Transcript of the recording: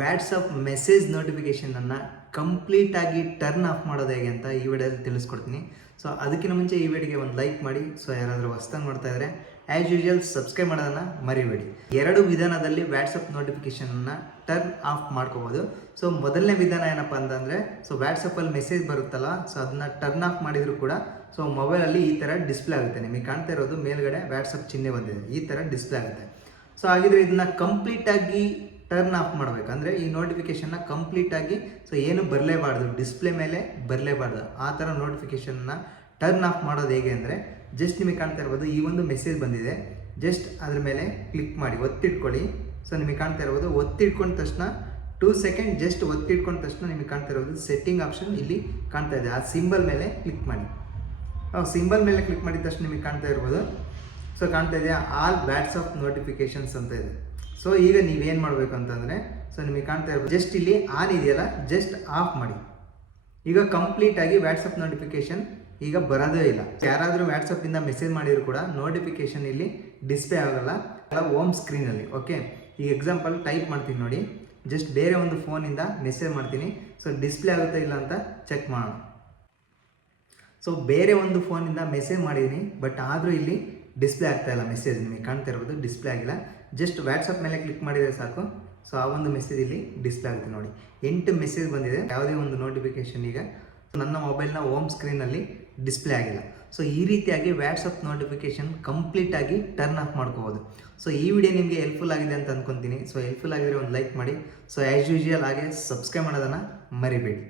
WhatsApp message ನೋಟಿಫಿಕೇಷನನ್ನು ಕಂಪ್ಲೀಟಾಗಿ turn off ಮಾಡೋದು ಹೇಗೆ ಅಂತ ಈ ವಿಡಿಯೋದಲ್ಲಿ ತಿಳಿಸ್ಕೊಡ್ತೀನಿ. ಸೊ ಅದಕ್ಕಿಂತ ಮುಂಚೆ ಈ ವಿಡಿಯೋಗೆ ಒಂದು ಲೈಕ್ ಮಾಡಿ. ಸೊ ಯಾರಾದರೂ ಹೊಸ್ದಾಗಿ ನೋಡ್ತಾ ಇದ್ದರೆ ಆ್ಯಸ್ ಯೂಶುವಲ್ ಸಬ್ಸ್ಕ್ರೈಬ್ ಮಾಡೋದನ್ನು ಮರಿಬೇಡಿ. ಎರಡು ವಿಧಾನದಲ್ಲಿ ವಾಟ್ಸಪ್ ನೋಟಿಫಿಕೇಷನನ್ನು ಟರ್ನ್ ಆಫ್ ಮಾಡ್ಕೋಬೋದು. ಸೊ ಮೊದಲನೇ ವಿಧಾನ ಏನಪ್ಪ ಅಂತಂದರೆ, ಸೊ ವಾಟ್ಸಪ್ಪಲ್ಲಿ ಮೆಸೇಜ್ ಬರುತ್ತಲ್ಲ, ಸೊ ಅದನ್ನು ಟರ್ನ್ ಆಫ್ ಮಾಡಿದರೂ ಕೂಡ ಸೊ ಮೊಬೈಲಲ್ಲಿ ಈ ಥರ ಡಿಸ್ಪ್ಲೇ ಆಗುತ್ತೆ. ನಿಮಗೆ ಕಾಣ್ತಾ ಇರೋದು ಮೇಲ್ಗಡೆ ವಾಟ್ಸಪ್ ಚಿಹ್ನೆ ಬಂದಿದೆ, ಈ ಥರ ಡಿಸ್ಪ್ಲೇ ಆಗುತ್ತೆ. ಸೊ ಹಾಗಿದ್ರೆ ಇದನ್ನು ಕಂಪ್ಲೀಟಾಗಿ ಟರ್ನ್ ಆಫ್ ಮಾಡಬೇಕಂದ್ರೆ ಈ ನೋಟಿಫಿಕೇಷನ್ನ ಕಂಪ್ಲೀಟಾಗಿ ಸೊ ಏನು ಬರಲೇಬಾರ್ದು, ಡಿಸ್ಪ್ಲೇ ಮೇಲೆ ಬರಲೇಬಾರ್ದು, ಆ ಥರ ನೋಟಿಫಿಕೇಷನ್ನ ಟರ್ನ್ ಆಫ್ ಮಾಡೋದು ಹೇಗೆ ಅಂದರೆ, ಜಸ್ಟ್ ನಿಮಗೆ ಕಾಣ್ತಾ ಇರ್ಬೋದು ಈ ಒಂದು ಮೆಸೇಜ್ ಬಂದಿದೆ, ಜಸ್ಟ್ ಅದ್ರ ಮೇಲೆ ಕ್ಲಿಕ್ ಮಾಡಿ ಒತ್ತಿಟ್ಕೊಳ್ಳಿ. ಸೊ ನಿಮಗೆ ಕಾಣ್ತಾ ಇರ್ಬೋದು, ಒತ್ತಿಟ್ಕೊಂಡ ತಕ್ಷಣ 2 ಸೆಕೆಂಡ್ ಜಸ್ಟ್ ಒತ್ತಿಟ್ಕೊಂಡ ತಕ್ಷಣ ನಿಮಗೆ ಕಾಣ್ತಾ ಇರೋದು ಸೆಟ್ಟಿಂಗ್ ಆಪ್ಷನ್ ಇಲ್ಲಿ ಕಾಣ್ತಾ ಇದೆ. ಆ ಸಿಂಬಲ್ ಮೇಲೆ ಕ್ಲಿಕ್ ಮಾಡಿ. ಸಿಂಬಲ್ ಮೇಲೆ ಕ್ಲಿಕ್ ಮಾಡಿದ ತಕ್ಷಣ ನಿಮಗೆ ಕಾಣ್ತಾ ಇರ್ಬೋದು, ಸೊ ಕಾಣ್ತಾ ಇದೆ ಆಲ್ ವಾಟ್ಸಪ್ ನೋಟಿಫಿಕೇಷನ್ಸ್ ಅಂತ ಇದೆ. ಸೊ ಈಗ ನೀವೇನು ಮಾಡಬೇಕು ಅಂತಂದರೆ, ಸೊ ನಿಮಗೆ ಕಾಣ್ತಾ ಇರ್ಬೋದು ಜಸ್ಟ್ ಇಲ್ಲಿ ಆನ್ ಇದೆಯಲ್ಲ, ಜಸ್ಟ್ ಆಫ್ ಮಾಡಿ. ಈಗ ಕಂಪ್ಲೀಟಾಗಿ ವಾಟ್ಸಪ್ ನೋಟಿಫಿಕೇಷನ್ ಈಗ ಬರೋದೇ ಇಲ್ಲ. ಯಾರಾದರೂ ವಾಟ್ಸಪ್ಪಿಂದ ಮೆಸೇಜ್ ಮಾಡಿದ್ರು ಕೂಡ ನೋಟಿಫಿಕೇಷನ್ ಇಲ್ಲಿ ಡಿಸ್ಪ್ಲೇ ಆಗೋಲ್ಲ ಹೋಮ್ ಸ್ಕ್ರೀನಲ್ಲಿ. ಓಕೆ, ಈಗ ಎಕ್ಸಾಂಪಲ್ ಟೈಪ್ ಮಾಡ್ತೀನಿ ನೋಡಿ, ಜಸ್ಟ್ ಬೇರೆ ಒಂದು ಫೋನಿಂದ ಮೆಸೇಜ್ ಮಾಡ್ತೀನಿ. ಸೊ ಡಿಸ್ಪ್ಲೇ ಆಗುತ್ತಾ ಇಲ್ಲ ಅಂತ ಚೆಕ್ ಮಾಡೋಣ. ಸೊ ಬೇರೆ ಒಂದು ಫೋನಿಂದ ಮೆಸೇಜ್ ಮಾಡಿದ್ದೀನಿ, ಬಟ್ ಆದರೂ ಇಲ್ಲಿ ಡಿಸ್ಪ್ಲೇ ಆಗ್ತಾ ಇಲ್ಲ ಮೆಸೇಜ್. ನಿಮಗೆ ಕಾಣ್ತಾ ಇರ್ಬೋದು ಡಿಸ್ಪ್ಲೇ ಆಗಿಲ್ಲ. ಜಸ್ಟ್ ವಾಟ್ಸಪ್ ಮೇಲೆ ಕ್ಲಿಕ್ ಮಾಡಿದರೆ ಸಾಕು, ಸೊ ಆ ಒಂದು ಮೆಸೇಜ್ ಇಲ್ಲಿ ಡಿಸ್ಪ್ಲೇ ಆಗುತ್ತೆ ನೋಡಿ. 8 ಮೆಸೇಜ್ ಬಂದಿದೆ, ಯಾವುದೇ ಒಂದು ನೋಟಿಫಿಕೇಷನ್ ಈಗ ನನ್ನ ಮೊಬೈಲ್ನ ಹೋಮ್ ಸ್ಕ್ರೀನಲ್ಲಿ ಡಿಸ್ಪ್ಲೇ ಆಗಿಲ್ಲ. ಸೊ ಈ ರೀತಿಯಾಗಿ ವಾಟ್ಸಪ್ ನೋಟಿಫಿಕೇಷನ್ ಕಂಪ್ಲೀಟಾಗಿ ಟರ್ನ್ ಆಫ್ ಮಾಡ್ಕೋಬೋದು. ಸೊ ಈ ವಿಡಿಯೋ ನಿಮಗೆ ಹೆಲ್ಪ್ಫುಲ್ ಆಗಿದೆ ಅಂತ ಅಂದ್ಕೊತೀನಿ. ಸೊ ಹೆಲ್ಪ್ಫುಲ್ ಆಗಿದ್ರೆ ಒಂದು ಲೈಕ್ ಮಾಡಿ. ಸೊ ಆ್ಯಸ್ ಯೂಶುವಲ್ ಹಾಗೆ ಸಬ್ಸ್ಕ್ರೈಬ್ ಮಾಡೋದನ್ನು ಮರಿಬೇಡಿ.